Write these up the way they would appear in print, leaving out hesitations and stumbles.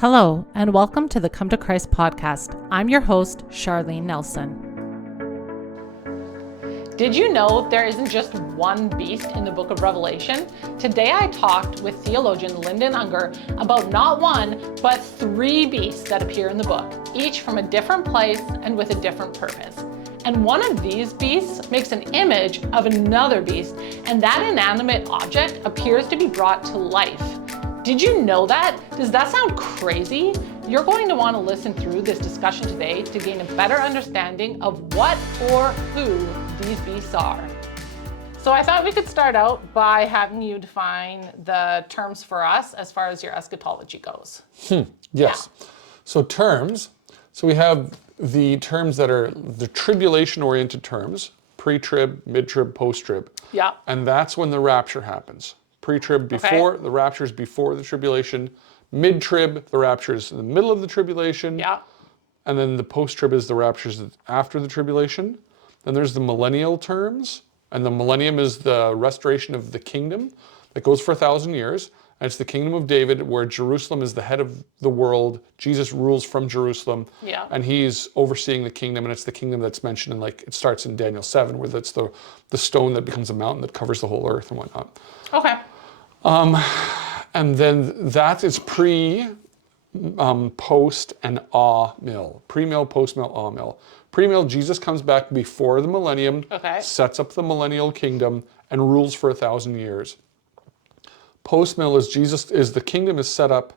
Hello, and welcome to the Come to Christ podcast. I'm your host, Charlene Nelson. Did you know there isn't just one beast in the book of Revelation? Today I talked with theologian Lyndon Unger about not one, but 3 beasts that appear in the book, each from a different place and with a different purpose. And one of these beasts makes an image of another beast, and that inanimate object appears to be brought to life. Did you know that? Does that sound crazy? You're going to want to listen through this discussion today to gain a better understanding of what or who these beasts are. So I thought we could start out by having you define the terms for us as far as your eschatology goes. Yes. Yeah. So terms. So we have the terms that are the tribulation-oriented terms, pre-trib, mid-trib, post-trib. Yeah. And that's when the rapture happens. Pre-trib before, the rapture is before the tribulation. Mid-trib, the rapture is in the middle of the tribulation. Yeah. And then the post-trib is the raptures after the tribulation. Then there's the millennial terms. And the millennium is the restoration of the kingdom that goes for 1,000 years. And it's the kingdom of David where Jerusalem is the head of the world. Jesus rules from Jerusalem. Yeah. And he's overseeing the kingdom. And it's the kingdom that's mentioned in, it starts in Daniel 7, where that's the stone that becomes a mountain that covers the whole earth and whatnot. Okay. And then that is pre, post, and mill. Pre-mill, post-mill, mill. Pre-mill, Jesus comes back before the millennium, sets up the millennial kingdom, and rules for 1,000 years. Post-mill is the kingdom is set up,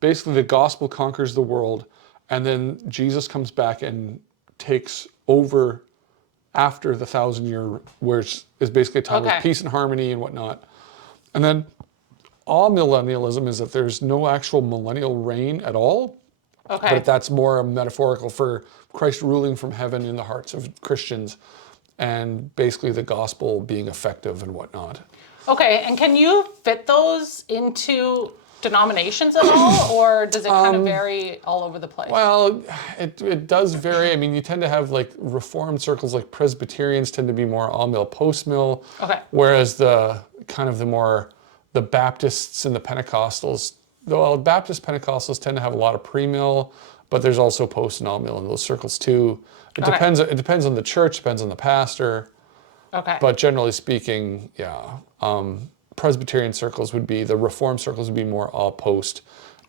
basically the gospel conquers the world, and then Jesus comes back and takes over after the 1,000-year, which is basically a time of peace and harmony and whatnot. And then amillennialism is that there's no actual millennial reign at all, but that's more metaphorical for Christ ruling from heaven in the hearts of Christians and basically the gospel being effective and whatnot. Okay, and can you fit those into denominations at all, or does it kind of vary all over the place? Well, it does vary. I mean, you tend to have Reformed circles, like Presbyterians tend to be more all-mill, post-mill, whereas the Baptists and the Pentecostals, Baptist Pentecostals tend to have a lot of pre-mill, but there's also post and all-mill in those circles too. It depends on the church, depends on the pastor. But generally speaking, Presbyterian circles the Reformed circles would be more all post,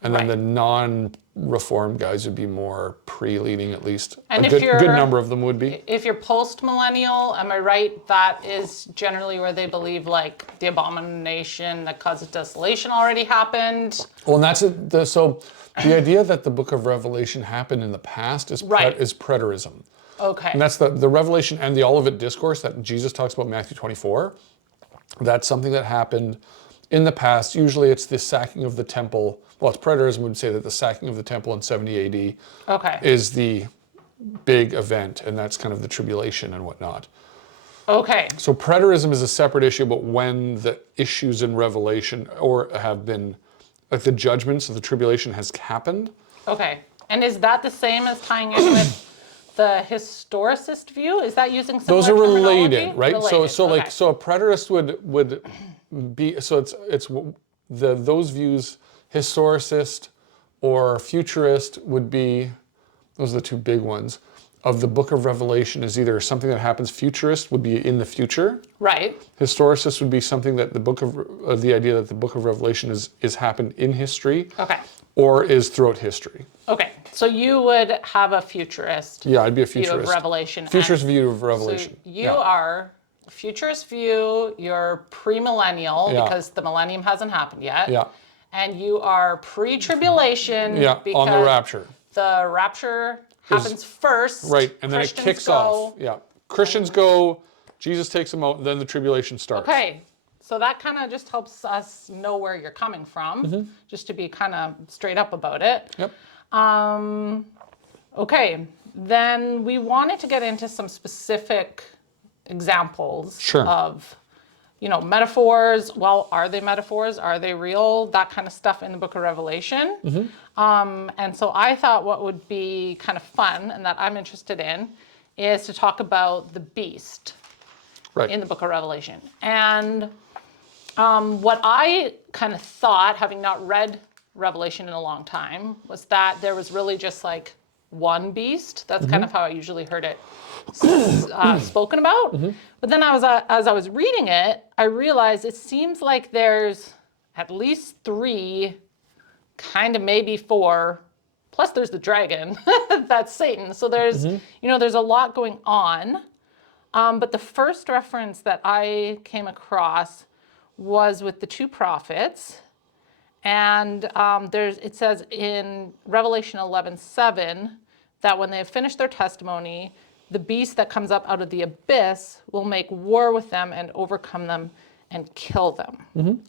and then the non-Reformed guys would be more pre-leading, at least. And a good number of them would be. If you're post-millennial, am I right, that is generally where they believe the abomination that causes desolation already happened? Well, and that's it. So the idea that the book of Revelation happened in the past is preterism. And that's the Revelation and the Olivet Discourse that Jesus talks about in Matthew 24. That's something that happened in the past. Usually it's the sacking of the temple. Well, it's preterism would say that the sacking of the temple in 70 AD is the big event, and that's kind of the tribulation and whatnot. So preterism is a separate issue, but when the issues in Revelation or have been, the judgments of the tribulation has happened. And is that the same as tying in with the historicist view? Is that using similar Those are terminology? related, right? So a preterist would be, so it's those views, historicist or futurist would be, those are the 2 big ones. Of the book of Revelation is either something that happens, futurist would be in the future. Historicist would be something that the idea that the book of Revelation is happened in history. Or is throughout history. So you would have a futurist. Yeah, I'd be a futurist. View of Revelation. Futurist view of Revelation. So you are futurist view, you're premillennial because the millennium hasn't happened yet. And you are pre-tribulation because on the rapture. The rapture happens first. And then Christians it kicks off. Christians go, Jesus takes them out, and then the tribulation starts. So that kind of just helps us know where you're coming from, just to be kind of straight up about it. Then we wanted to get into some specific examples of, metaphors. Well, are they metaphors? Are they real? That kind of stuff in the book of Revelation. And so I thought what would be kind of fun and that I'm interested in is to talk about the beast in the book of Revelation. And what I kind of thought, having not read Revelation in a long time was that there was really just like one beast. That's kind of how I usually heard it spoken about. But then as I was reading it, I realized it seems like there's at least 3, kind of maybe 4, plus there's the dragon, that's Satan. So there's, there's a lot going on. But the first reference that I came across was with the 2 prophets. And it says in Revelation 11:7 that when they have finished their testimony, the beast that comes up out of the abyss will make war with them and overcome them and kill them.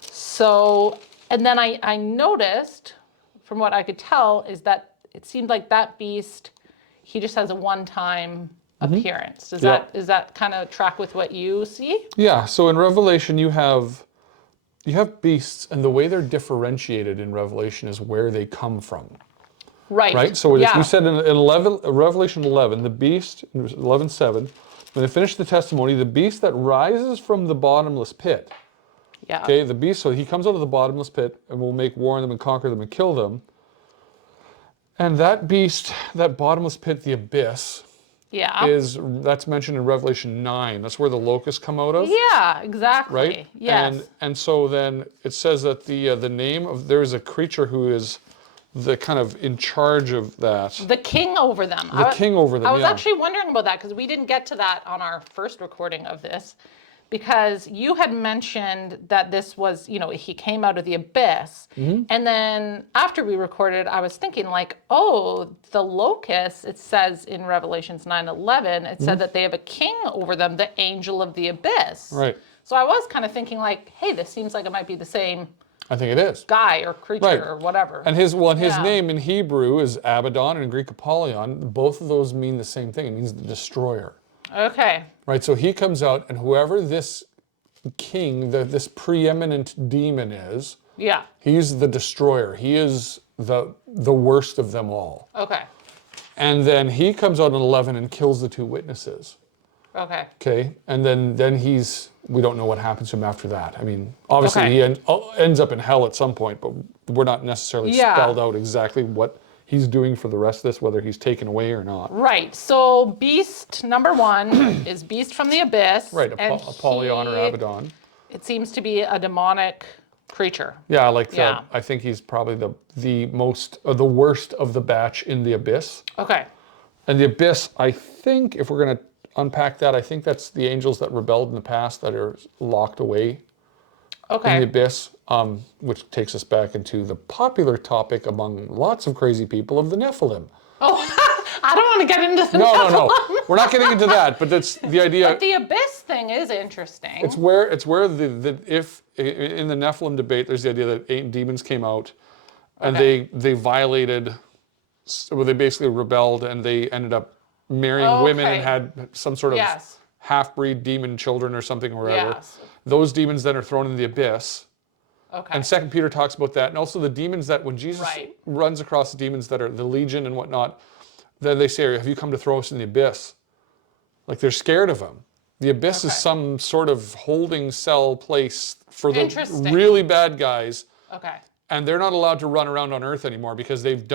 So, and then I noticed, from what I could tell, is that it seemed like that beast, he just has a one-time appearance. Does that kind of track with what you see? Yeah, so in Revelation you have beasts, and the way they're differentiated in Revelation is where they come from. Right? So you said in Revelation 11, the beast, in 11:7, when they finish the testimony, the beast that rises from the bottomless pit. Yeah. Okay, the beast, so he comes out of the bottomless pit and will make war on them and conquer them and kill them. And that beast, that bottomless pit, the abyss, that's mentioned in Revelation 9. That's where the locusts come out of. Yeah, exactly. Right? Yes. And so then it says that the name of, there's a creature who is the kind of in charge of that. The king over them. King over them, I was actually wondering about that because we didn't get to that on our first recording of this, because you had mentioned that this was, he came out of the abyss. And then after we recorded, I was thinking like, oh, the locusts, it says in Revelations 9:11, it said that they have a king over them, the angel of the abyss. Right. So I was kind of thinking like, hey, this seems like it might be the same I think it is. guy or creature or whatever. And his name in Hebrew is Abaddon, and in Greek Apollyon. Both of those mean the same thing. It means the destroyer. Okay. Right, so he comes out, and whoever this king, this preeminent demon is, he's the destroyer. He is the worst of them all. Okay. And then he comes out in 11 and kills the 2 witnesses. Okay. Okay, and then we don't know what happens to him after that. I mean, obviously he ends up in hell at some point, but we're not necessarily spelled out exactly what he's doing for the rest of this, whether he's taken away or not. Right. So beast number 1 is beast from the abyss. Right, Apollyon or Abaddon. It seems to be a demonic creature. Yeah, I think he's probably the worst of the batch in the abyss. Okay. And the abyss, I think, if we're going to unpack that, I think that's the angels that rebelled in the past that are locked away in the abyss, which takes us back into the popular topic among lots of crazy people of the Nephilim. Oh, I don't want to get into the Nephilim. No. We're not getting into that, but that's the idea. But the abyss thing is interesting. It's where if in the Nephilim debate, there's the idea that demons came out and they violated, well, they basically rebelled and they ended up marrying women and had some sort of half-breed demon children or something or whatever. Yes. Those demons then are thrown in the abyss. Okay. And 2 Peter talks about that. And also the demons that, when Jesus runs across the demons that are the legion and whatnot, then they say, have you come to throw us in the abyss? Like they're scared of him. The abyss is some sort of holding cell place for the really bad guys. Okay. And they're not allowed to run around on earth anymore because they've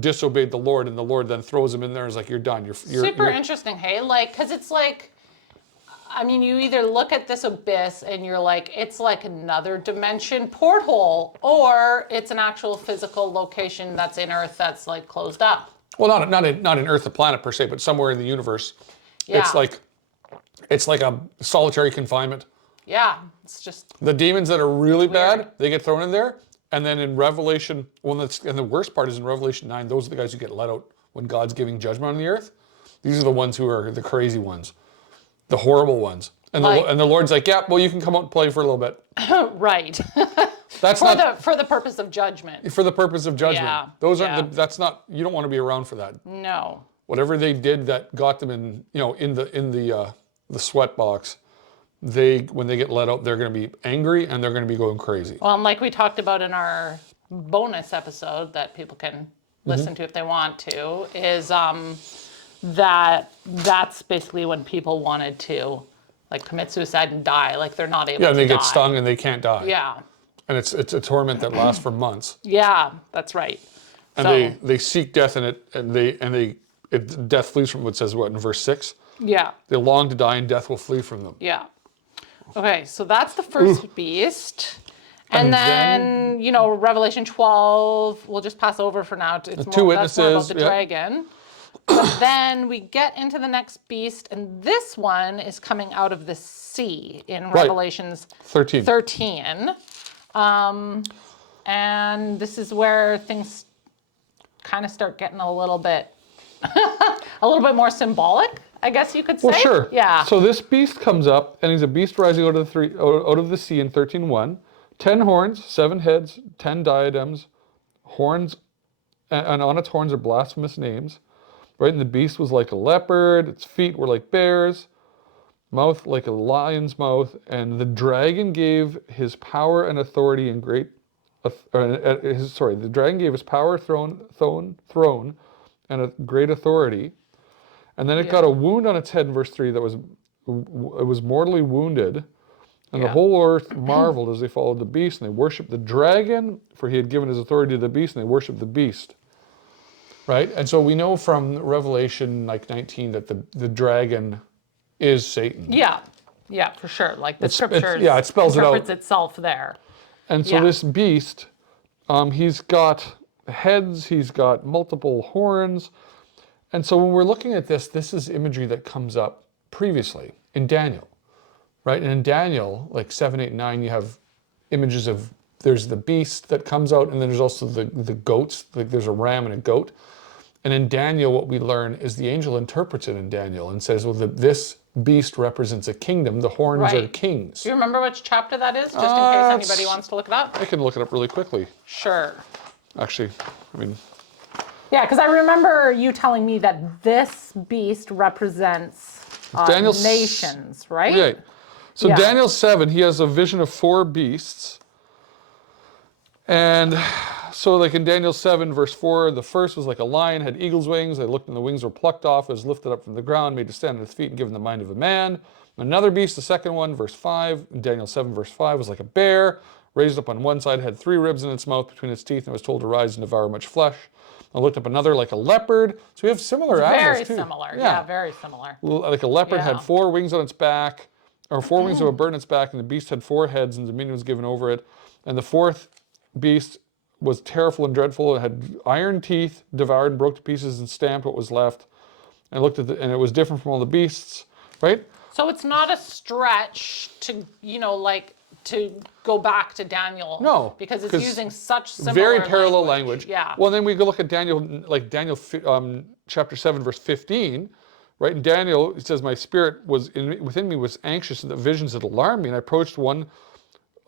disobeyed the Lord, and the Lord then throws them in there and is like, you're done. You're super interesting, hey? Like, because it's like, I mean, you either look at this abyss and you're like, it's like another dimension porthole, or it's an actual physical location that's in Earth that's like closed up. Well, not in Earth, the planet per se, but somewhere in the universe. Yeah. It's like a solitary confinement. Yeah, it's just... The demons that are really bad, they get thrown in there. And then in Revelation, and the worst part is in Revelation 9, those are the guys who get let out when God's giving judgment on the earth. These are the ones who are the crazy ones, the horrible ones. And the Lord's like, yeah, well, you can come out and play for a little bit. Right. That's for the purpose of judgment. For the purpose of judgment. Yeah. Those aren't. That's not. You don't want to be around for that. No. Whatever they did that got them in the sweat box. When they get let out, they're going to be angry and they're going to be going crazy. Well, and like we talked about in our bonus episode that people can listen to if they want to, is that's basically when people wanted to like commit suicide and die, like they're not able to die. Yeah, and they get stung and they can't die. Yeah. And it's a torment that lasts for months. Yeah, that's right. And they seek death in it, and death flees from them. It says what in verse 6? Yeah. They long to die, and death will flee from them. Yeah. Okay, so that's the first beast. And then, you know, Revelation 12, we'll just pass over for now. It's two that's more about witnesses, the dragon. But then we get into the next beast, and this one is coming out of the sea in Revelations 13. And this is where things kind of start getting a little bit more symbolic, I guess you could say. Well, sure. Yeah. So this beast comes up, and he's a beast rising out of the sea in 13:1. 10 horns, 7 heads, 10 diadems, horns, and on its horns are blasphemous names. Right, and the beast was like a leopard, its feet were like bears, mouth like a lion's mouth, and the dragon gave his power and authority and the dragon gave his power, throne, and a great authority. And then it got a wound on its head in verse 3 it was mortally wounded. And the whole earth marveled as they followed the beast, and they worshipped the dragon, for he had given his authority to the beast, and they worshipped the beast. Right? And so we know from Revelation 19 that the dragon is Satan. Yeah, for sure. Like the scriptures it spells it out. interprets itself there. And so this beast, he's got heads, he's got multiple horns. And so when we're looking at this is imagery that comes up previously in Daniel. Right? And in Daniel, like 7, 8, 9, you have images of, there's the beast that comes out, and then there's also the goats, like there's a ram and a goat. And in Daniel, what we learn is the angel interprets it in Daniel and says, well, this beast represents a kingdom, the horns are kings. Do you remember which chapter that is, just in case anybody wants to look it up? I can look it up really quickly. Sure. Actually, I mean... Yeah, because I remember you telling me that this beast represents nations, right? Right. So Daniel 7, he has a vision of 4 beasts. And so like in Daniel 7, verse 4, the first was like a lion, had eagle's wings. I looked and the wings were plucked off, was lifted up from the ground, made to stand on its feet and given the mind of a man. Another beast, the second one, verse 5, in Daniel 7, verse 5, was like a bear, raised up on one side, had 3 ribs in its mouth between its teeth, and was told to rise and devour much flesh. I looked up another like a leopard. So we have similar animals too. Very similar. Yeah, very similar. Like a leopard had 4 wings on its back, or 4 wings of a bird on its back, and the beast had 4 heads, and dominion was given over it. And the 4th beast was terrible and dreadful. It had iron teeth, devoured and broke to pieces and stamped what was left. And I looked at and it was different from all the beasts, right? So it's not a stretch to, to go back to Daniel. No. Because it's using such similar very parallel language. Yeah. Well, then we go look at Daniel, chapter 7, verse 15, right? In Daniel, it says, my spirit within me was anxious, and the visions had alarmed me, and I approached one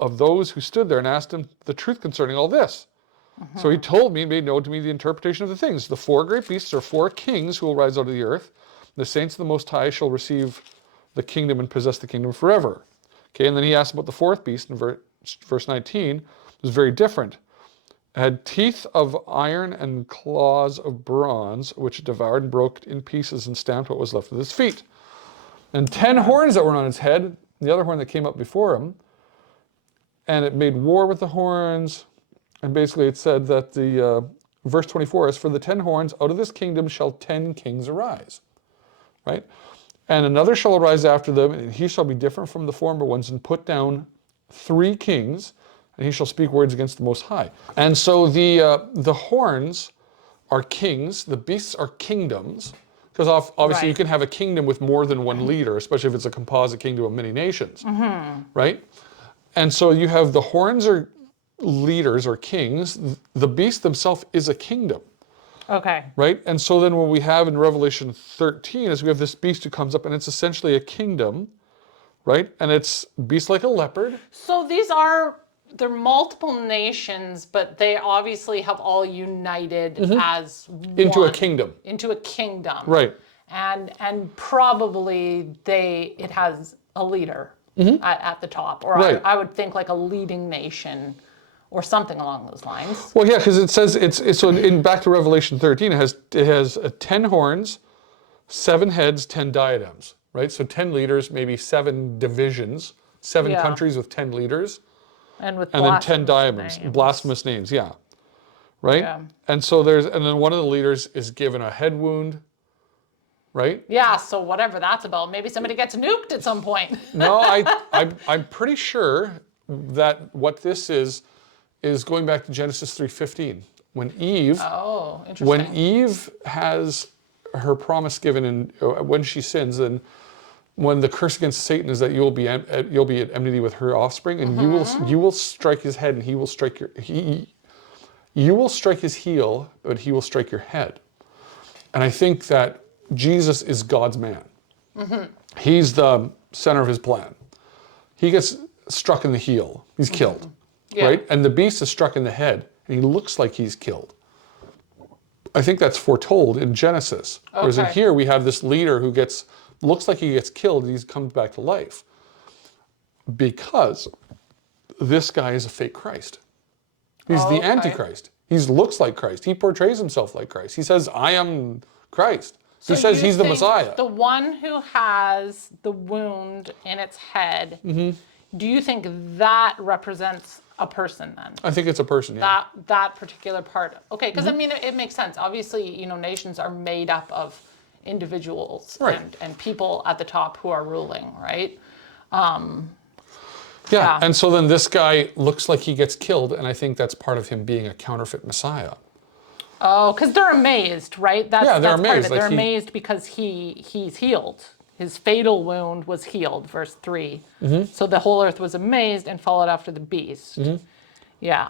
of those who stood there and asked him the truth concerning all this. So he told me, made known to me the interpretation of the things. The 4 great beasts are 4 kings who will rise out of the earth. The saints of the Most High shall receive the kingdom and possess the kingdom forever. Okay, and then he asked about the 4th beast in verse 19. It was very different. It had teeth of iron and claws of bronze, which it devoured and broke in pieces and stamped what was left of its feet. And 10 horns that were on its head, the other horn that came up before him, and it made war with the horns. And basically it said that verse 24 is, for the 10 horns, out of this kingdom shall 10 kings arise. Right? And another shall arise after them, and he shall be different from the former ones, and put down 3 kings, and he shall speak words against the Most High. And so the horns are kings, the beasts are kingdoms, because obviously you can have a kingdom with more than one leader, especially if it's a composite kingdom of many nations, right? And so you have the horns are leaders or kings. The beast themselves is a kingdom. Okay. Right? And so then what we have in Revelation 13 is we have this beast who comes up, and it's essentially a kingdom, right? And it's beast like a leopard. So they're multiple nations, but they obviously have all united as one. Into a kingdom. Into a kingdom. Right. And probably it has a leader at the top, or I would think like a leading nation or something along those lines. Well, yeah, because it says it's so in back to Revelation 13, it has 10 horns, 7 heads, 10 diadems, right? So 10 leaders, maybe 7 divisions, 7 countries with 10 leaders. And with and then 10 diamonds, names. blasphemous names, yeah. Right? Yeah. And so and then one of the leaders is given a head wound, right? Yeah, so whatever that's about. Maybe somebody gets nuked at some point. No, I'm pretty sure that what this is going back to Genesis 3:15. When Eve, Oh, interesting. when Eve has her promise given, and when she sins, and when the curse against Satan is that you'll be at enmity with her offspring, and you will strike his head, and he will strike you will strike his heel, but he will strike your head. And I think that Jesus is God's man. He's the center of his plan. He gets struck in the heel, he's killed, right? And the beast is struck in the head, and he looks like he's killed. I think that's foretold in Genesis. Whereas in here we have this leader who looks like he gets killed, and he comes back to life. Because this guy is a fake Christ. He's the Antichrist. He looks like Christ. He portrays himself like Christ. He says, I am Christ. He says he's the Messiah. The one who has the wound in its head, do you think that represents a person then? I think it's a person, yeah. That particular part. Okay, because I mean, it makes sense. Obviously, nations are made up of individuals and people at the top who are ruling, right? Yeah, and so then this guy looks like he gets killed, and I think that's part of him being a counterfeit Messiah. Oh, because they're amazed, right? That's they're amazed. Part of it. They're amazed because he's healed. His fatal wound was healed, verse 3. So the whole earth was amazed and followed after the beast. Yeah.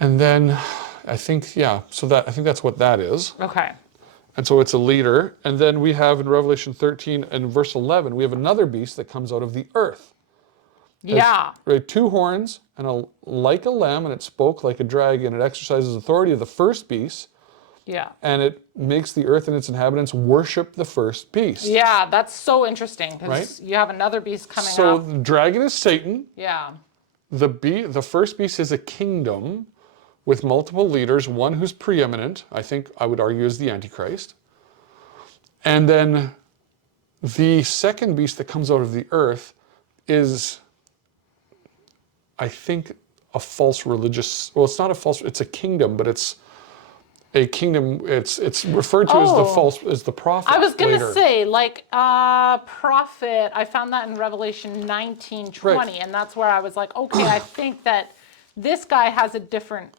And then I think, I think that's what that is. Okay. And so it's a leader. And then we have in Revelation 13 and verse 11, we have another beast that comes out of the earth. Right, 2 horns and like a lamb, and it spoke like a dragon. It exercises authority of the first beast. Yeah. And it makes the earth and its inhabitants worship the first beast. Yeah, that's so interesting because you have another beast coming up. So the dragon is Satan. Yeah. The first beast is a kingdom with multiple leaders, one who's preeminent, I think I would argue is the Antichrist. And then the second beast that comes out of the earth is, I think, a false religious, well, it's not a false, it's a kingdom, but it's a kingdom, it's referred to as the prophet. I was going to say, prophet, I found that in Revelation 19:20, and that's where I was like, okay, I think that this guy has a different,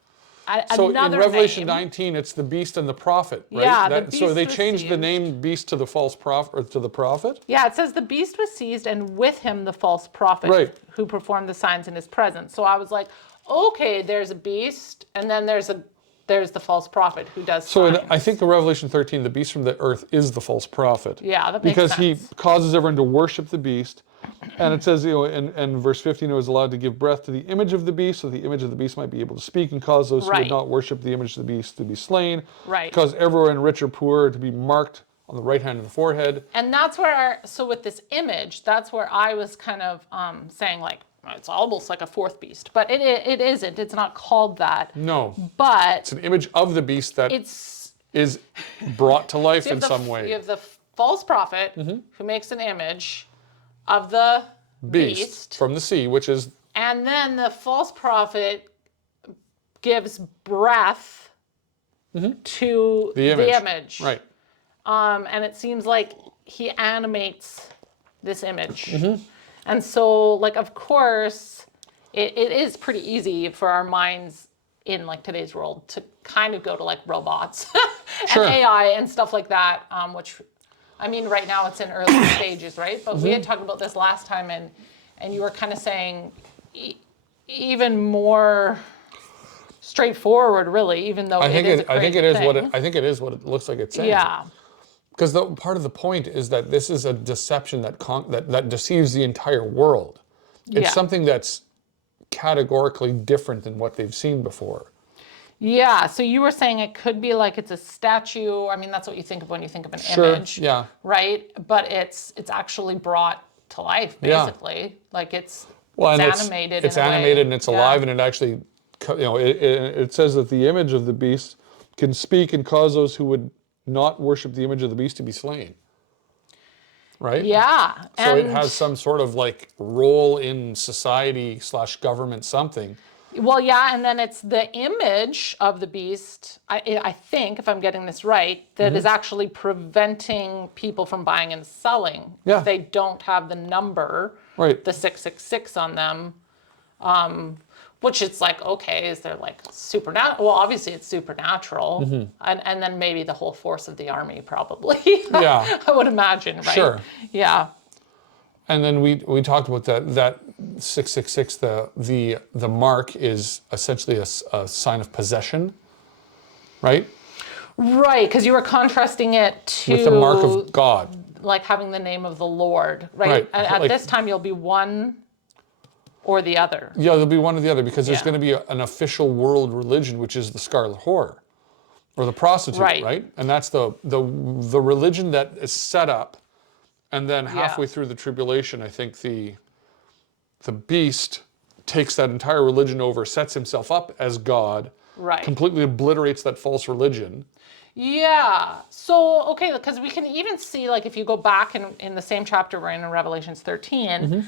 so another in Revelation name. 19, it's the beast and the prophet, right? Yeah, the beast so they was changed the seized. name beast to the false prophet, or to the prophet? Yeah, it says the beast was seized, and with him the false prophet who performed the signs in his presence. So I was like, okay, there's a beast, and then there's the false prophet who does signs. So I think in Revelation 13, the beast from the earth is the false prophet. Yeah, that makes sense. Because he causes everyone to worship the beast. And it says, in verse 15, it was allowed to give breath to the image of the beast, so the image of the beast might be able to speak and cause those who would not worship the image of the beast to be slain. Right. Cause everyone, rich or poor, to be marked on the right hand of the forehead. And that's where, so with this image, that's where I was kind of saying, like, it's almost like a fourth beast, but it isn't. It's not called that. No. But it's an image of the beast that is brought to life in some way. You have the false prophet who makes an image of the beast from the sea, which is... And then the false prophet gives breath to the image. Right. And it seems like he animates this image. And so, of course, it is pretty easy for our minds in, today's world to kind of go to, robots and AI and stuff like that, which... I mean, right now it's in early stages, right? But we had talked about this last time, and you were kind of saying even more straightforward, really, even though I think it is what it looks like it's saying. Yeah. Because part of the point is that this is a deception that deceives the entire world. It's something that's categorically different than what they've seen before. Yeah, so you were saying it could be like it's a statue. I mean, that's what you think of when you think of an image, right? But it's actually brought to life, basically. It's animated. It's animated and it's alive, and it actually, it says that the image of the beast can speak and cause those who would not worship the image of the beast to be slain. right? Yeah. So it has some sort of like role in society / government something. Well, yeah, and then it's the image of the beast, I think, if I'm getting this right, that is actually preventing people from buying and selling. Yeah. If they don't have the number, Right. the 666 on them, which it's like, okay, is there like supernatural? Well, obviously it's supernatural. And then maybe the whole force of the army, probably. Yeah. I would imagine, right? Sure. Yeah. And then we talked about that 666, the mark is essentially a sign of possession, right? Right, because you were contrasting it to With the mark of God. like having the name of the Lord, right? Right. And at Like- this time, you'll be one or the other. Yeah, there'll be one or the other because there's Yeah. going to be an official world religion, which is the scarlet whore or the prostitute, Right. right? And that's the religion that is set up. And then halfway Yeah. through the tribulation, I think the beast takes that entire religion over, sets himself up as God, Right. completely obliterates that false religion. Yeah. So, okay, because we can even see, like, if you go back in the same chapter we're in Revelations 13,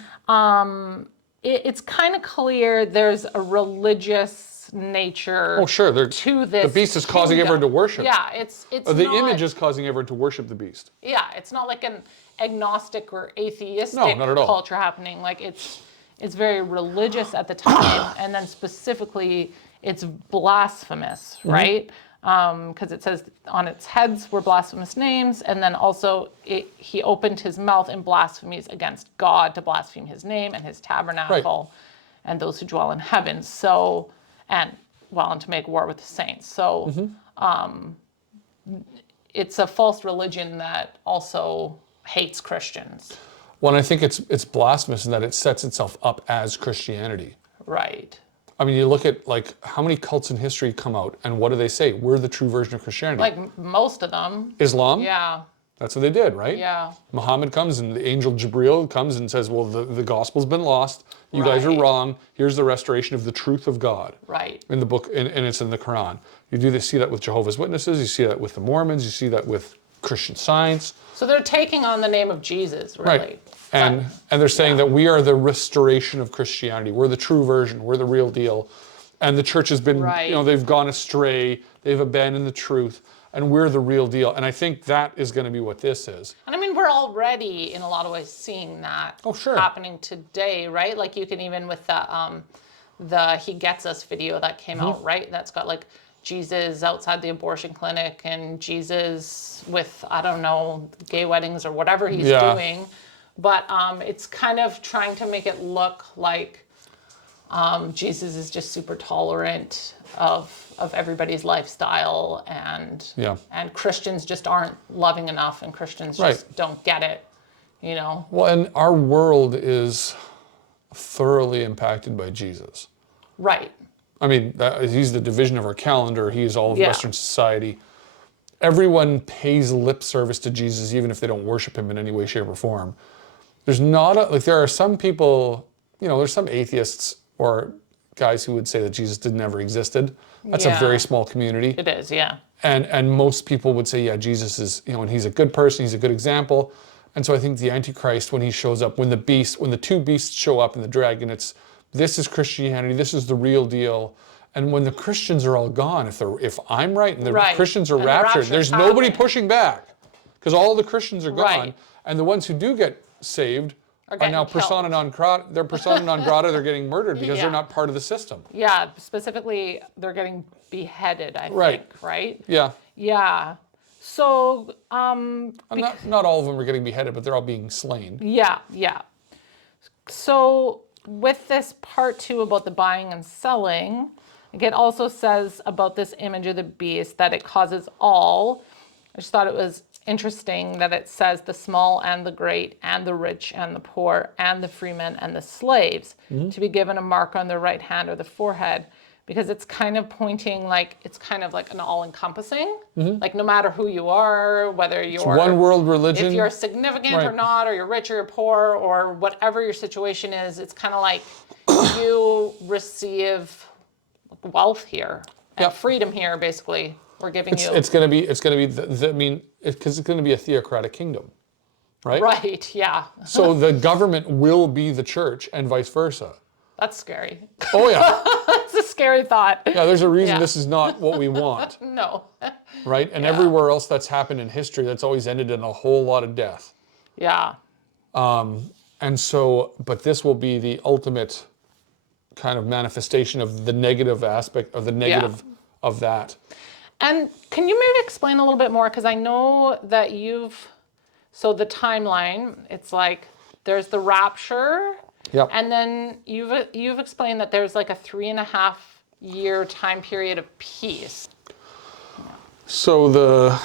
it's kind of clear there's a religious nature Oh, sure. to this. The beast is causing kingdom. everyone to worship. Yeah, it's The not, image is causing everyone to worship the beast. Yeah, it's not like an agnostic or atheistic No, not at all. culture happening. Like it's very religious at the time, and then specifically it's blasphemous, right? Because it says on its heads were blasphemous names, and then also he opened his mouth in blasphemies against God to blaspheme his name and his tabernacle, and those who dwell in heaven. So, and to make war with the saints. So, it's a false religion that also hates Christians. Well, and I think it's blasphemous in that it sets itself up as Christianity. Right. I mean, you look at like how many cults in history come out, and what do they say? We're the true version of Christianity. Like most of them. Islam? Yeah. That's what they did, right? Yeah. Muhammad comes and the angel Jibril comes and says, well, the gospel's been lost. You guys are Right. wrong. Here's the restoration of the truth of God. Right. In the book, and it's in the Quran. You see that with Jehovah's Witnesses. You see that with the Mormons. You see that with Christian Science. So they're taking on the name of Jesus, really. Right. And they're saying that we are the restoration of Christianity. We're the true version. We're the real deal. And the church has been, Right. they've gone astray. They've abandoned the truth. And we're the real deal. And I think that is going to be what this is. And I mean, we're already in a lot of ways seeing that sure. happening today, right? Like you can even with the He Gets Us video that came out, right? That's got like Jesus outside the abortion clinic and Jesus with, I don't know, gay weddings or whatever he's doing. But it's kind of trying to make it look like Jesus is just super tolerant of everybody's lifestyle and Christians just aren't loving enough and Christians just don't get it, Well, and our world is thoroughly impacted by Jesus. Right. I mean, he's the division of our calendar. He is all of Western society. Everyone pays lip service to Jesus, even if they don't worship him in any way, shape, or form. There's not there are some people, there's some atheists or guys who would say that Jesus never existed. That's a very small community. It is, yeah. And most people would say, yeah, Jesus is, and he's a good person, he's a good example. And so I think the Antichrist, when he shows up, when the two beasts show up in the dragon, this is Christianity, this is the real deal. And when the Christians are all gone, if I'm right and the Christians are raptured, there's nobody pushing back because all the Christians are gone. Right. And the ones who do get saved are now killed. persona non grata. They're persona non grata. They're getting murdered because they're not part of the system. Yeah, specifically, they're getting beheaded, I think, right? Yeah. Yeah. So, Not all of them are getting beheaded, but they're all being slain. yeah. So, with this part 2 about the buying and selling, it also says about this image of the beast that it causes all. I just thought it was interesting that it says the small and the great and the rich and the poor and the free men and the slaves to be given a mark on their right hand or the forehead, because it's kind of pointing like it's kind of like an all-encompassing, like no matter who you are, whether you're one world religion, if you're significant or not, or you're rich or you're poor, or whatever your situation is, it's kind of like you receive wealth here and freedom here, basically. We're giving you. It's going to be because it's going to be a theocratic kingdom. right? Right, yeah. So the government will be the church and vice versa. That's scary. Oh yeah. That's a scary thought. Yeah, there's a reason Yeah. this is not what we want, No. right? And Yeah. everywhere else that's happened in history, that's always ended in a whole lot of death. Yeah. And so, but this will be the ultimate kind of manifestation of the negative aspect, of the negative of that. And can you maybe explain a little bit more? Because I know that so the timeline, it's like there's the rapture, Yep. and then you've explained that there's like a 3.5 year time period of peace. So the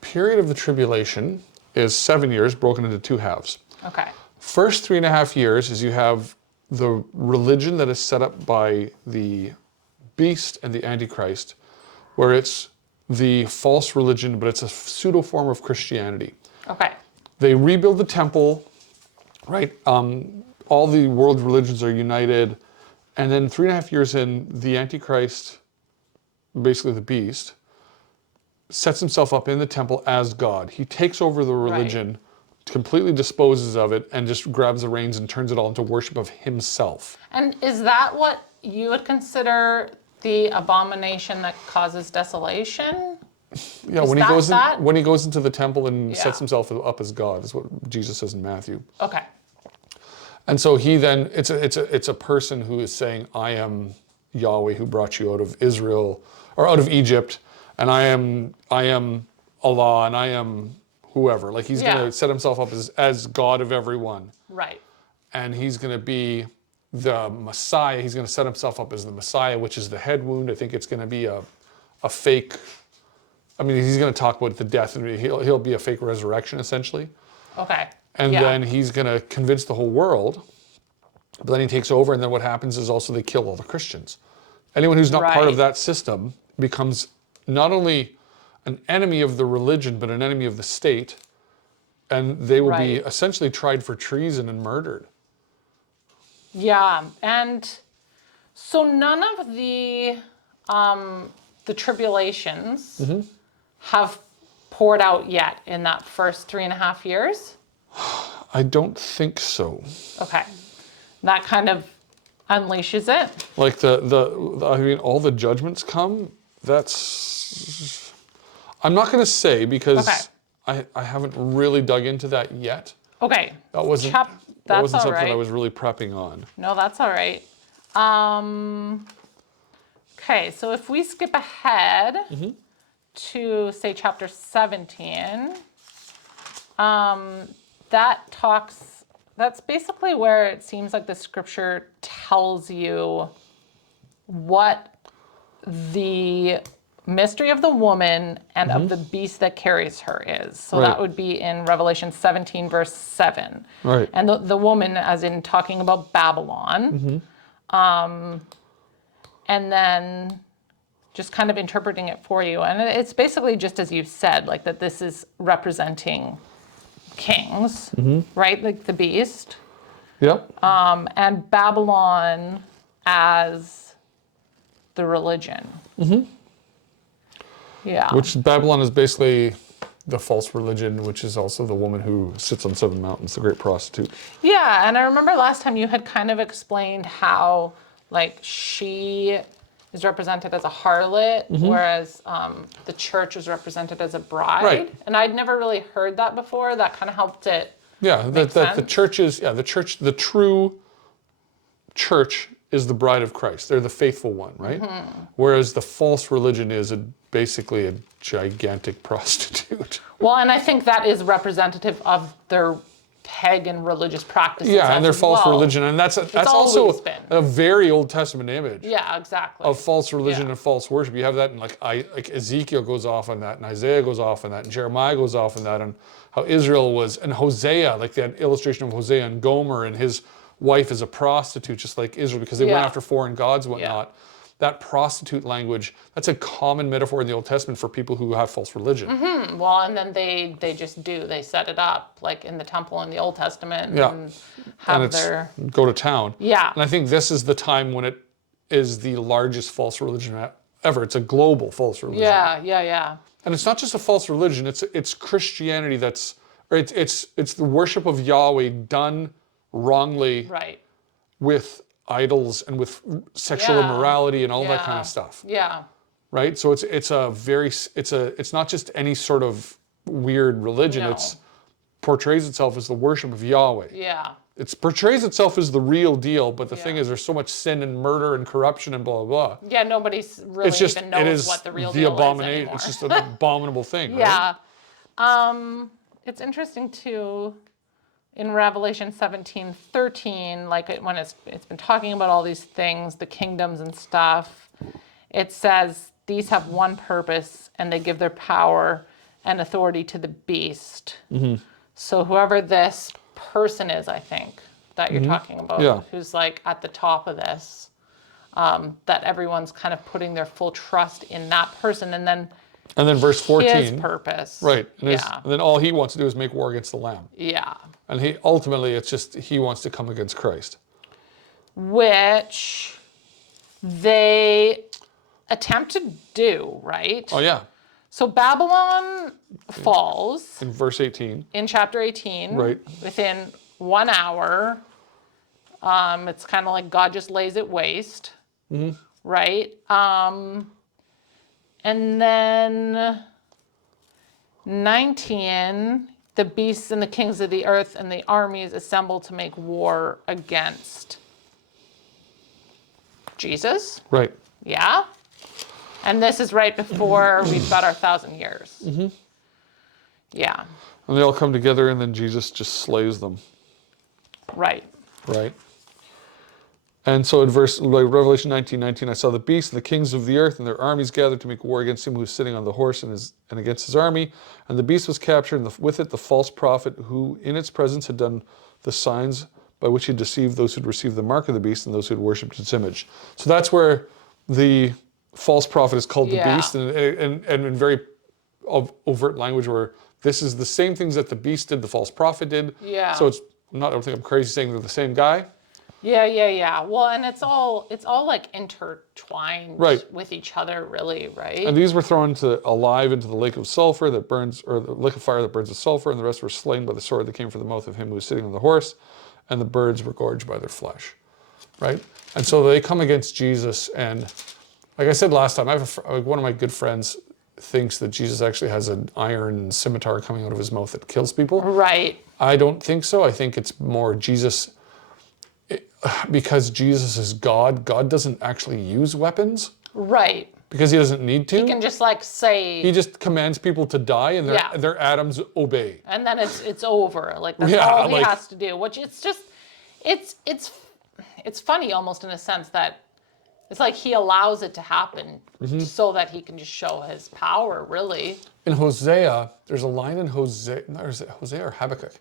period of the tribulation is 7 years broken into 2 halves. Okay. First 3.5 years is you have the religion that is set up by the beast and the Antichrist, where it's the false religion, but it's a pseudo form of Christianity. Okay. They rebuild the temple, right? All the world religions are united. And then 3.5 years in, the Antichrist, basically the beast, sets himself up in the temple as God. He takes over the religion, completely disposes of it, and just grabs the reins and turns it all into worship of himself. And is that what you would consider the abomination that causes desolation? Yeah, when he goes into the temple and sets himself up as God, is what Jesus says in Matthew. Okay. And so he then, it's a person who is saying, I am Yahweh who brought you out of Israel, or out of Egypt, and I am Allah, and I am whoever. Like he's going to set himself up as God of everyone. Right. And he's going to be the Messiah. He's going to set himself up as the Messiah, which is the head wound. I think it's going to be a fake, I mean, he's going to talk about the death, and he'll be a fake resurrection, essentially. Okay. And then he's going to convince the whole world. But then he takes over, and then what happens is also they kill all the Christians. Anyone who's not part of that system becomes not only an enemy of the religion, but an enemy of the state. And they will be essentially tried for treason and murdered. Yeah, and so none of the tribulations have poured out yet in that first 3.5 years? I don't think so. Okay. That kind of unleashes it? Like I mean, all the judgments come, that's, I'm not going to say because I haven't really dug into that yet. Okay. That wasn't something I was really prepping on. No, that's all right. Okay, so if we skip ahead to, say, chapter 17, that's basically where it seems like the scripture tells you what the mystery of the woman and of the beast that carries her is. So that would be in Revelation 17, verse 7. Right. And the woman, as in talking about Babylon. And then just kind of interpreting it for you. And it's basically just as you said, like that this is representing kings, right? Like the beast. Yep. And Babylon as the religion. Yeah. Which Babylon is basically the false religion, which is also the woman who sits on 7 mountains, the great prostitute. Yeah, and I remember last time you had kind of explained how, like, she is represented as a harlot, whereas the church is represented as a bride. Right. And I'd never really heard that before. That kind of helped it. Yeah, the church is, the true church is the bride of Christ. They're the faithful one, right? Whereas the false religion is basically a gigantic prostitute. Well, and I think that is representative of their pagan religious practices. Yeah, and their false religion, and that's also a very Old Testament image. Yeah, exactly. Of false religion and false worship. You have that in like Ezekiel goes off on that, and Isaiah goes off on that, and Jeremiah goes off on that, and how Israel was, and Hosea, like that illustration of Hosea and Gomer, and his wife is a prostitute, just like Israel, because they went after foreign gods and whatnot. That prostitute language, that's a common metaphor in the Old Testament for people who have false religion. Well, and then they just they set it up, like in the temple in the Old Testament, and have go to town. Yeah. And I think this is the time when it is the largest false religion ever. It's a global false religion. Yeah. And it's not just a false religion, it's Christianity that's Or it's the worship of Yahweh done wrongly Right. with idols and with sexual Yeah. immorality and all that kind Yeah. of stuff. Yeah. Right? So it's not just any sort of weird religion. No. It's portrays itself as the worship of Yahweh. Yeah. It portrays itself as the real deal, but the thing Yeah. is there's so much sin and murder and corruption and blah, blah, blah. Yeah, nobody's really It's just, even it knows is what the real the deal is abomination. anymore. It's just an abominable thing, right? Yeah. It's interesting too, in Revelation 17:13, like when it's been talking about all these things, the kingdoms and stuff, it says these have one purpose and they give their power and authority to the beast. So whoever this person is, I think, that you're talking about, Yeah. who's like at the top of this, that everyone's kind of putting their full trust in that person, and then verse 14. his purpose. Right. And then all he wants to do is make war against the Lamb. Yeah. And ultimately it's just he wants to come against Christ. Which they attempt to do, right? Oh yeah. So Babylon falls In verse 18. in chapter 18. Right. Within 1 hour. It's kind of like God just lays it waste. Right? And then 19, the beasts and the kings of the earth and the armies assemble to make war against Jesus. Right. Yeah? And this is right before we've got our 1,000 years. Yeah. And they all come together and then Jesus just slays them. Right. Right. And so in Revelation 19:19, I saw the beast and the kings of the earth and their armies gathered to make war against him who was sitting on the horse and against his army. And the beast was captured, and with it the false prophet who in its presence had done the signs by which he deceived those who'd received the mark of the beast and those who'd worshipped its image. So that's where the false prophet is called the beast, and in very overt language, where this is the same things that the beast did, the false prophet did. Yeah. So I don't think I'm crazy saying they're the same guy. Yeah. Well, and it's all like intertwined with each other, really, right? And these were thrown alive into the lake of sulfur that burns, or the lake of fire that burns with sulfur, and the rest were slain by the sword that came from the mouth of him who was sitting on the horse, and the birds were gorged by their flesh, right? And so they come against Jesus, and like I said last time, one of my good friends thinks that Jesus actually has an iron scimitar coming out of his mouth that kills people. Right. I don't think so. I think it's more Jesus. Because Jesus is God, God doesn't actually use weapons. Right. Because he doesn't need to. He can just like say. He just commands people to die, and their atoms obey. And then it's over. Like that's all he has to do. Which it's funny almost in a sense that it's like he allows it to happen so that he can just show his power, really. In Hosea, there's a line in Hosea, is it Hosea or Habakkuk?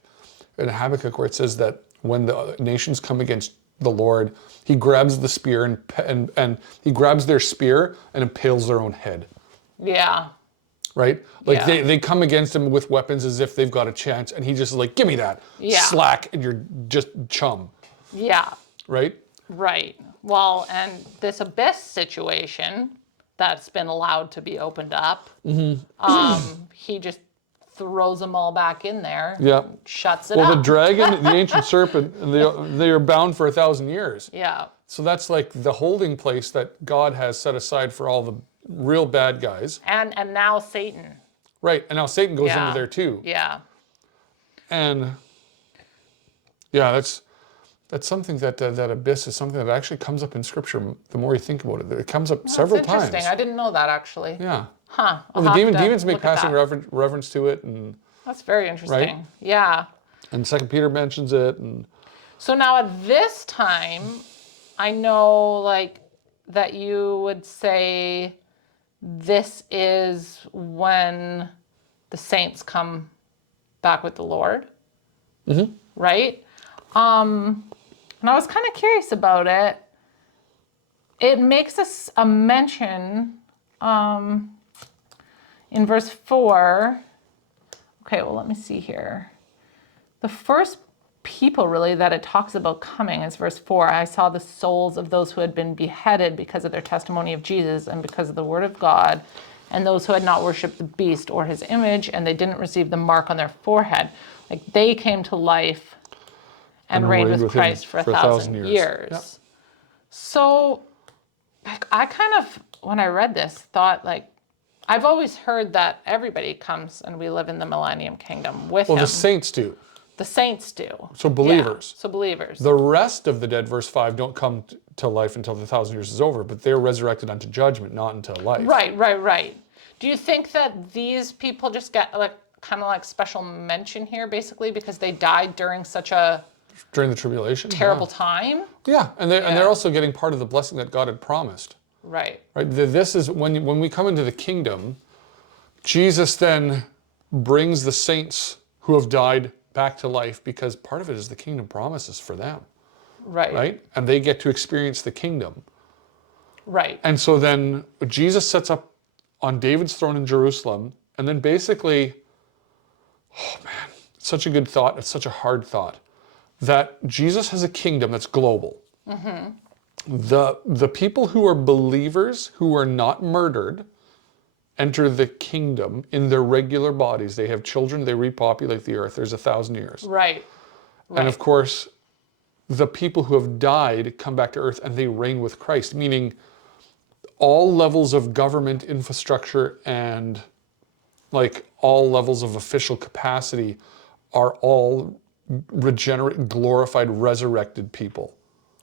In Habakkuk, where it says that when the nations come against the Lord, he grabs the spear and he grabs their spear and impales their own head. Yeah. Right? Like they come against him with weapons as if they've got a chance, and he just is like, give me that. Yeah. Slack, and you're just chum. Yeah. Right? Right. Well, and this abyss situation that's been allowed to be opened up, he just throws them all back in there. Yeah. Shuts it up. Well, the dragon, the ancient serpent, they are bound for 1,000 years. Yeah. So that's like the holding place that God has set aside for all the real bad guys. And now Satan. Right. And now Satan goes into there too. Yeah. And yeah, that's something that abyss is something that actually comes up in Scripture. The more you think about it, it comes up several times. Interesting. I didn't know that actually. Yeah. Huh. Well, the demons make passing reference to it, and that's very interesting. Right? Yeah. And 2 Peter mentions it, and so now at this time, I know like that you would say this is when the saints come back with the Lord, right? And I was kind of curious about it. It makes a mention in verse 4. Okay, well, let me see here. The first people really that it talks about coming is verse 4. I saw the souls of those who had been beheaded because of their testimony of Jesus and because of the word of God, and those who had not worshipped the beast or his image, and they didn't receive the mark on their forehead. Like, they came to life and reigned with Christ for 1,000 years. Yep. So, like, I kind of, when I read this, thought, like, I've always heard that everybody comes and we live in the millennium kingdom with him. Well, the saints do. The saints do. So believers. Yeah, so believers. The rest of the dead, verse 5, don't come to life until the 1,000 years is over, but they're resurrected unto judgment, not unto life. Right. Do you think that these people just get like kind of like special mention here, basically, because they died during such a during the tribulation, terrible time? Yeah, and they're also getting part of the blessing that God had promised. Right. This is when we come into the kingdom, Jesus then brings the saints who have died back to life, because part of it is the kingdom promises for them. Right? And they get to experience the kingdom. Right. And so then Jesus sets up on David's throne in Jerusalem, and then basically, oh man, it's such a good thought, it's such a hard thought, that Jesus has a kingdom that's global. Mm-hmm. The people who are believers, who are not murdered, enter the kingdom in their regular bodies. They have children, they repopulate the earth. There's 1,000 years. Right. And of course, the people who have died come back to earth and they reign with Christ, meaning all levels of government infrastructure and like all levels of official capacity are all regenerate, glorified, resurrected people.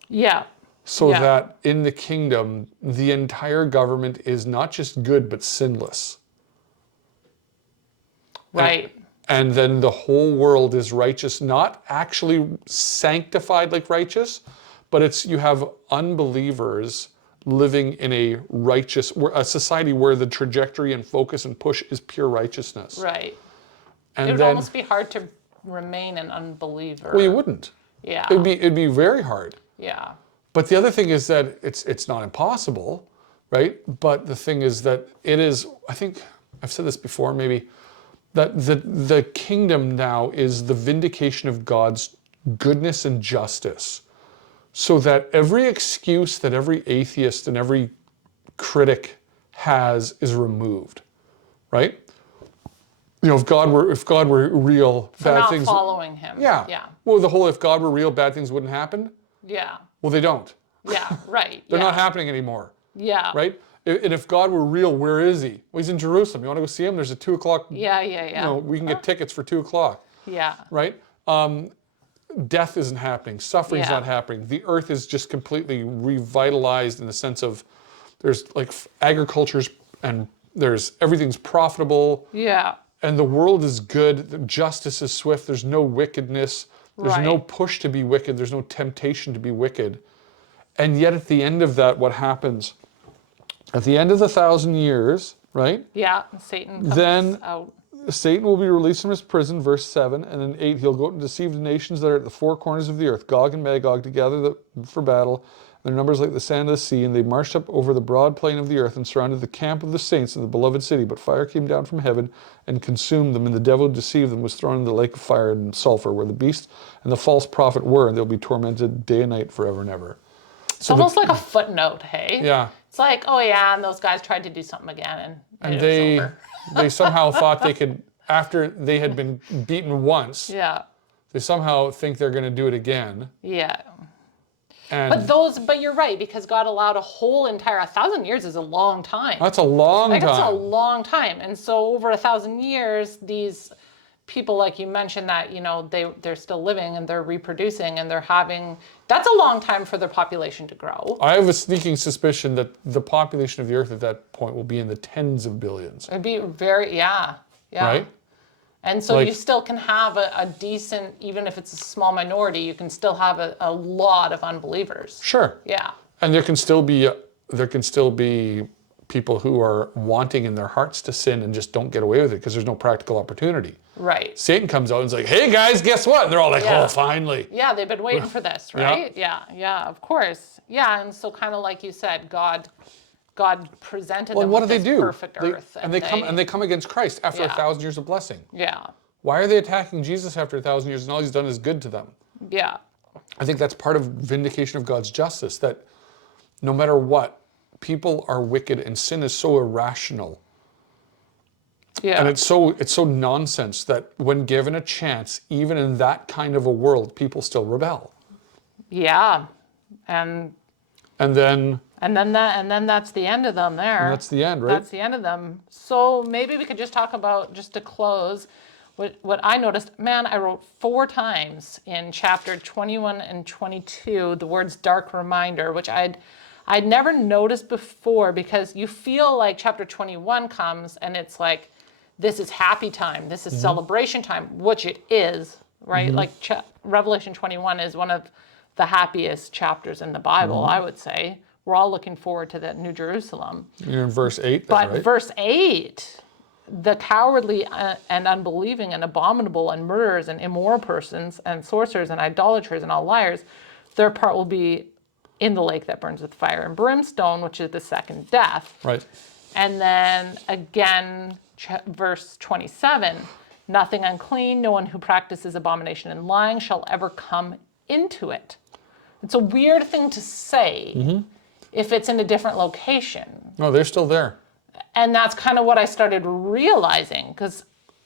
Yeah. So that in the kingdom, the entire government is not just good, but sinless. Right. And then the whole world is righteous, not actually sanctified like righteous, but it's you have unbelievers living in a righteous, a society where the trajectory and focus and push is pure righteousness. Right. And it would then, almost be hard to remain an unbeliever. Well, you wouldn't. Yeah. It'd be very hard. Yeah. But the other thing is that it's not impossible, right? But the thing is that it is, I think I've said this before maybe, that the kingdom now is the vindication of God's goodness and justice, so that every excuse that every atheist and every critic has is removed, right? You know, if God were real, bad things. Not following him. Yeah. Yeah. Well, the whole if God were real, bad things wouldn't happen. Yeah. Well, they don't. Yeah. Right. They're not happening anymore. Yeah. Right? And if God were real, where is he? Well, he's in Jerusalem. You want to go see him? There's a 2 o'clock. Yeah. You know, we can get tickets for 2 o'clock. Yeah. Right? Death isn't happening. Suffering's not happening. The earth is just completely revitalized in the sense of there's like agriculture's and there's everything's profitable. Yeah. And the world is good. The justice is swift. There's no wickedness. There's no push to be wicked. There's no temptation to be wicked. And yet at the end of that, what happens? At the end of the 1,000 years, right? Yeah, Satan comes out. Satan will be released from his prison, verse 7, and then 8, he'll go out and deceive the nations that are at the four corners of the earth, Gog and Magog, to gather for battle. Their numbers like the sand of the sea, and they marched up over the broad plain of the earth and surrounded the camp of the saints in the beloved city. But fire came down from heaven and consumed them, and the devil who deceived them was thrown into the lake of fire and sulfur, where the beast and the false prophet were, and they'll be tormented day and night forever and ever. It's almost like a footnote, hey? Yeah. It's like, oh yeah, and those guys tried to do something again, and they somehow thought they could, after they had been beaten once, they somehow think they're going to do it again. Yeah. And but you're right, because God allowed a whole entire 1,000 years is a long time. That's a long time. That's a long time, and so over 1,000 years, these people, like you mentioned, that they're still living and they're reproducing and they're having. That's a long time for their population to grow. I have a sneaking suspicion that the population of the earth at that point will be in the tens of billions. It'd be very Right. And so you still can have a decent, even if it's a small minority, you can still have a lot of unbelievers. Sure. Yeah. And there can still be people who are wanting in their hearts to sin and just don't get away with it because there's no practical opportunity. Right. Satan comes out and is like, "Hey guys, guess what?" And they're all like, "Oh, finally." Yeah, they've been waiting for this, right? Yeah, of course. Yeah, and so kind of like you said, God presented them with this perfect earth. And they come against Christ after 1,000 years of blessing. Yeah. Why are they attacking Jesus after 1,000 years and all he's done is good to them? Yeah. I think that's part of vindication of God's justice, that no matter what, people are wicked and sin is so irrational Yeah. And it's so nonsense that when given a chance, even in that kind of a world, people still rebel. Yeah. And then that's the end of them there. And that's the end, right? That's the end of them. So maybe we could just talk about, just to close, what I noticed. Man, I wrote 4 times in chapter 21 and 22 the words dark reminder, which I'd never noticed before, because you feel like chapter 21 comes and it's like, this is happy time, this is celebration time, which it is, right? Like Revelation 21 is one of the happiest chapters in the Bible, I would say. We're all looking forward to that New Jerusalem. You're in verse 8 there, But right? verse 8, the cowardly and unbelieving and abominable and murderers and immoral persons and sorcerers and idolaters and all liars, their part will be in the lake that burns with fire and brimstone, which is the second death. Right. And then again, verse 27, nothing unclean, no one who practices abomination and lying shall ever come into it. It's a weird thing to say if it's in a different location. No, they're still there. And that's kind of what I started realizing, because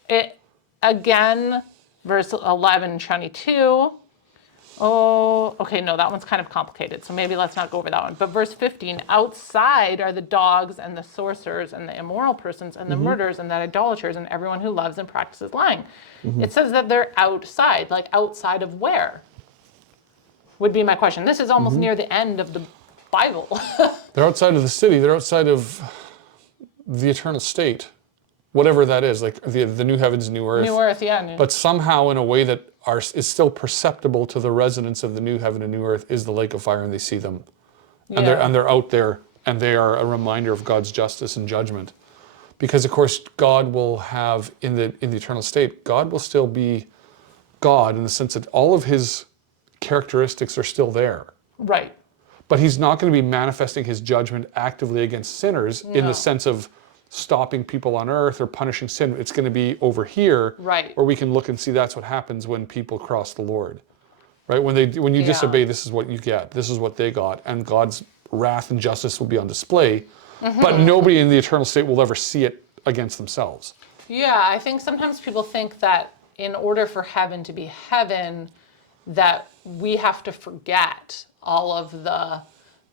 it, again, verse 11, 22. Oh, okay, no, that one's kind of complicated, so maybe let's not go over that one. But verse 15, outside are the dogs and the sorcerers and the immoral persons and the murderers and the idolaters and everyone who loves and practices lying. It says that they're outside, like outside of where? Would be my question. This is almost near the end of the Bible. They're outside of the city. They're outside of the eternal state, whatever that is, like the new heavens, new earth. New earth, yeah. But somehow in a way that is still perceptible to the residents of the new heaven and new earth is the lake of fire, and they see them. And they're out there, and they are a reminder of God's justice and judgment. Because of course God will have in the eternal state, God will still be God in the sense that all of his characteristics are still there. Right. But he's not going to be manifesting his judgment actively against sinners in the sense of stopping people on earth or punishing sin. It's going to be over here, Right. where we can look and see that's what happens when people cross the Lord, right? When you disobey, this is what you get. This is what they got, and God's wrath and justice will be on display. But nobody in the eternal state will ever see it against themselves. Yeah, I think sometimes people think that in order for heaven to be heaven, that we have to forget all of the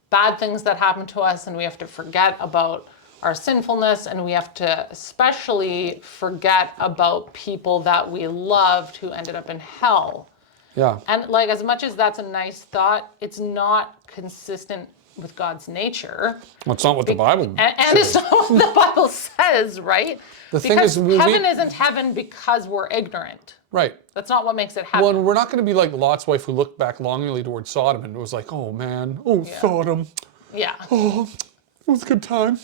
bad things that happen to us, and we have to forget about our sinfulness, and we have to especially forget about people that we loved who ended up in hell. Yeah. And like, as much as that's a nice thought, it's not consistent with God's nature. Well, it's not what the Bible And says. it's not what the Bible says, right? The thing Because is, heaven isn't heaven because we're ignorant. Right. That's not what makes it heaven. Well, and we're not going to be like Lot's wife who looked back longingly towards Sodom and was like, oh man, Sodom. Yeah. Oh, it was a good time.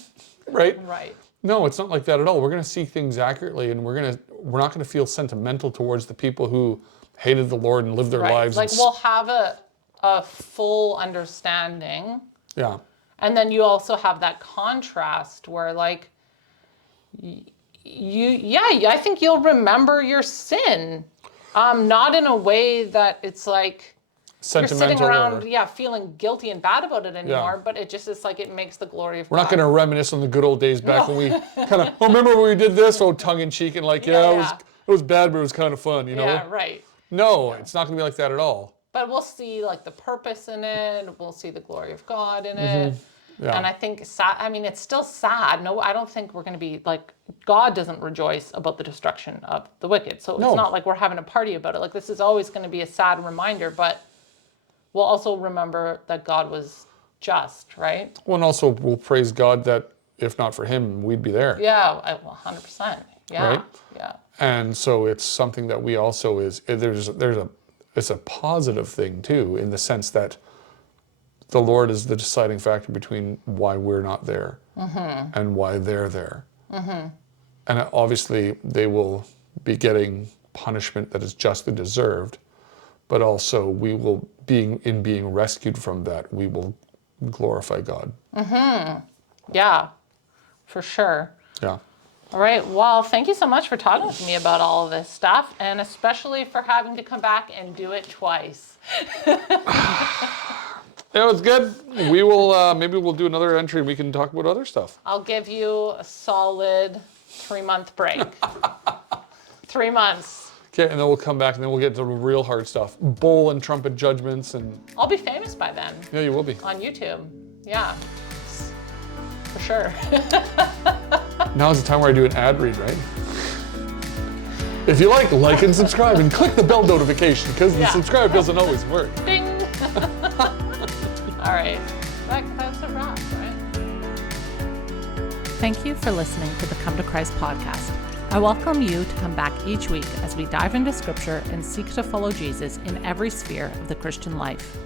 Right? Right. No, it's not like that at all. We're going to see things accurately, and we're not going to feel sentimental towards the people who hated the Lord and lived their lives. Like, we'll have a full understanding. Yeah. And then you also have that contrast where, like, I think you'll remember your sin. Not in a way that it's like you're sitting around, feeling guilty and bad about it anymore, but it just is like, it makes the glory of God. We're not going to reminisce on the good old days back when we kind of, remember when we did this? Oh, tongue in cheek and like, it was bad, but it was kind of fun, you know? Yeah, right. No, it's not going to be like that at all. But we'll see like the purpose in it. We'll see the glory of God in it. Yeah. And I think it's still sad. No, I don't think we're going to be like, God doesn't rejoice about the destruction of the wicked. So it's not like we're having a party about it. Like, this is always going to be a sad reminder, but we'll also remember that God was just, right? Well, and also we'll praise God that if not for him, we'd be there. Yeah, 100%. Yeah. Right? Yeah. And so it's something that we also it's a positive thing too, in the sense that the Lord is the deciding factor between why we're not there and why they're there. And obviously they will be getting punishment that is justly deserved, but also we will, being rescued from that, we will glorify God. Yeah, for sure. Yeah. All right. Well, thank you so much for talking with me about all of this stuff, and especially for having to come back and do it twice. It was good. We will, maybe we'll do another entry and we can talk about other stuff. I'll give you a solid 3-month break. 3 months. Okay, and then we'll come back and then we'll get to the real hard stuff. Bowl and trumpet judgments and... I'll be famous by then. Yeah, you will be. On YouTube. Yeah. For sure. Now is the time where I do an ad read, right? If you like and subscribe and click the bell notification because the subscribe doesn't always work. Ding! All right. That's a wrap, right? Thank you for listening to the Come to Christ podcast. I welcome you to come back each week as we dive into Scripture and seek to follow Jesus in every sphere of the Christian life.